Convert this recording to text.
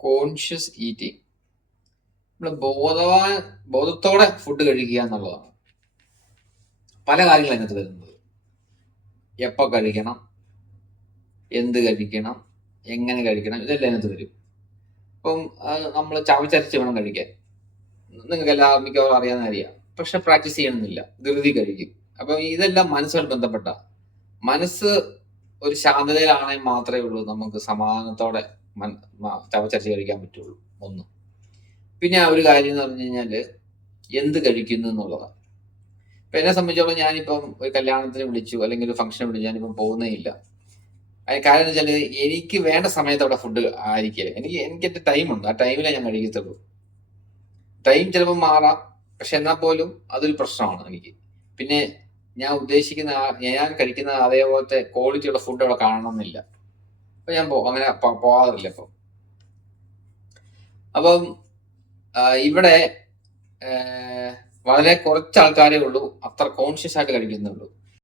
Conscious eating. നമ്മൾ ബോധത്തോടെ food കഴിക്കുക എന്നുള്ളതാണ്. പല കാര്യങ്ങളും അതിനകത്ത് വരുന്നത്. എപ്പോൾ കഴിക്കണം, എന്ത് കഴിക്കണം, എങ്ങനെ കഴിക്കണം, ഇതെല്ലാം അതിനകത്ത് വരും. ഇപ്പം നമ്മൾ ചവച്ചരച്ച് വേണം കഴിക്കാൻ. നിങ്ങൾക്ക് എല്ലാം മിക്കവാറും അറിയാവുന്ന അറിയാം. പക്ഷെ പ്രാക്ടീസ് ചെയ്യണമെന്നില്ല, ധൃതി കഴിക്കും. അപ്പം ഇതെല്ലാം മനസ്സുമായിട്ട് ബന്ധപ്പെട്ട. മനസ്സ് ഒരു ശാന്തതയിലാണെങ്കിൽ മാത്രമേ ഉള്ളൂ നമുക്ക് സമാധാനത്തോടെ ചവച്ചരച്ച് കഴിക്കാൻ പറ്റുള്ളൂ. ഒന്ന്. പിന്നെ ഒരു കാര്യം എന്ന് പറഞ്ഞു കഴിഞ്ഞാൽ എന്ത് കഴിക്കുന്നു എന്നുള്ളതാണ്. ഇപ്പം എന്നെ സംബന്ധിച്ചോളം ഞാനിപ്പം ഒരു കല്യാണത്തിന് വിളിച്ചു അല്ലെങ്കിൽ ഒരു ഫംഗ്ഷന് വിളിച്ചു, ഞാനിപ്പം പോകുന്നേ ഇല്ല. അതിന് കാരണം എന്ന് വെച്ചാൽ എനിക്ക് വേണ്ട സമയത്ത് അവിടെ ഫുഡ് ആയിരിക്കില്ല. എനിക്ക് എൻ്റെ ടൈമുണ്ട്, ആ ടൈമിലേ ഞാൻ കഴിക്കത്തുള്ളൂ. ടൈം ചിലപ്പോൾ മാറാം, പക്ഷെ എന്നാൽ പോലും അതൊരു പ്രശ്നമാണ് എനിക്ക്. പിന്നെ ഞാൻ ഉദ്ദേശിക്കുന്ന ഞാൻ കഴിക്കുന്ന അതേപോലത്തെ ക്വാളിറ്റിയുള്ള ഫുഡ് അവിടെ കാണണമെന്നില്ല. അപ്പം ഞാൻ അങ്ങനെ പോകാറില്ല. അപ്പം ഇവിടെ വളരെ കുറച്ച് ആൾക്കാരേ ഉള്ളൂ അത്ര കോൺഷ്യസ് ആയിട്ട് കഴിക്കുന്നുള്ളൂ.